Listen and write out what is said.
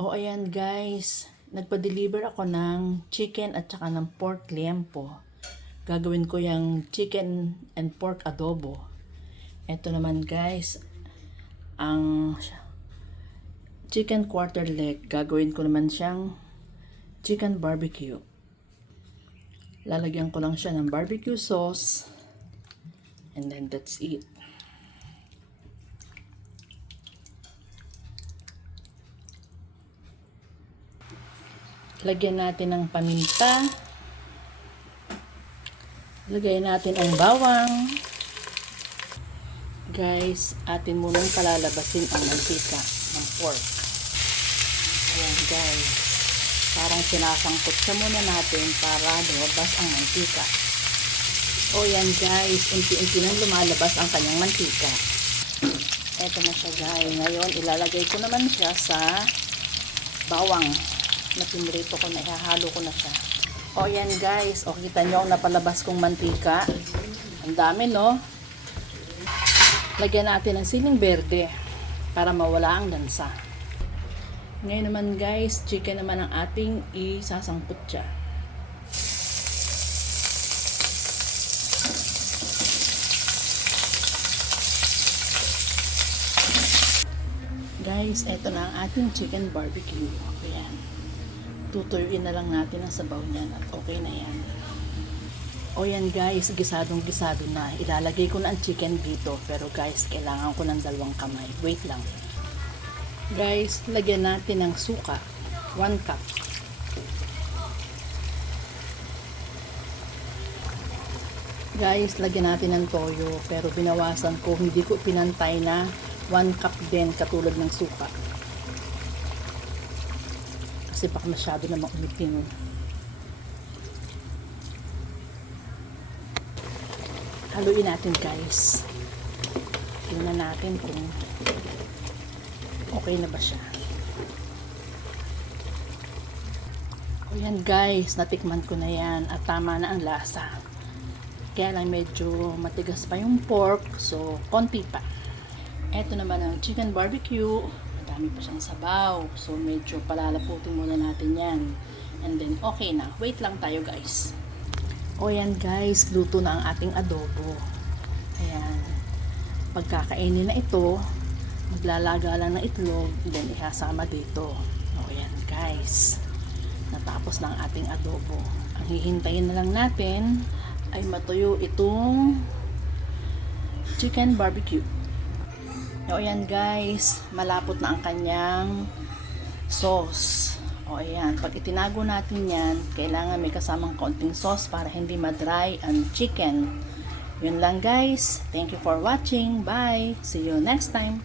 O ayan guys, nagpa-deliver ako ng chicken at saka ng pork liempo. Gagawin ko yung chicken and pork adobo. Ito naman guys, ang chicken quarter leg. Gagawin ko naman siyang chicken barbecue. Lalagyan ko lang siya ng barbecue sauce. And then that's it. Lagyan natin ng paminta. Lagay natin ang bawang. Guys, atin munang kalalabasin ang mantika ng pork. Ayan guys. Parang sinasangkot siya muna natin para lumabas ang mantika. O yan guys, unti-unti nang lumalabas ang kanyang mantika. Eto na siya guys. Ngayon, ilalagay ko naman siya sa bawang na pinrito ko na, ihahalo ko na siya. O yan guys, o kita nyo ang napalabas kong mantika. Ang dami no? Lagyan natin ng siling berde para mawala ang lansa. Ngayon naman guys, chicken naman ang ating isasangkot siya. Guys, eto na ang ating chicken barbecue. Ayan. Tutuyuin na lang natin ang sabaw niyan at okay na yan. O yan guys, gisadong-gisado na. Ilalagay ko na ang chicken dito. Pero guys, kailangan ko ng 2 kamay. Wait lang. Guys, lagyan natin ng suka. 1 cup. Guys, lagyan natin ng toyo. Pero binawasan ko, hindi ko pinantay na 1 cup din katulad ng suka. Kasi baka masyado na maumitin. Haluin natin guys. Tingnan natin kung okay na ba siya. O yan guys, natikman ko na yan at tama na ang lasa. Kaya lang medyo matigas pa yung pork, so konti pa. Eto naman ang chicken barbecue. Madami pa siyang sabaw, so medyo palalaputin muna natin yan. And then okay na. Wait lang tayo guys. O yan guys, luto na ang ating adobo. Ayan. Pagkakainin na ito, maglalaga lang ng itlog, then ihasama dito. O yan guys, natapos na ang ating adobo. Ang hihintayin na lang natin ay matuyo itong chicken barbecue. O yan guys, malapot na ang kanyang sauce. O ayan, pag itinago natin yan, kailangan may kasamang konting sauce para hindi madry ang chicken. Yun lang guys. Thank you for watching. Bye. See you next time.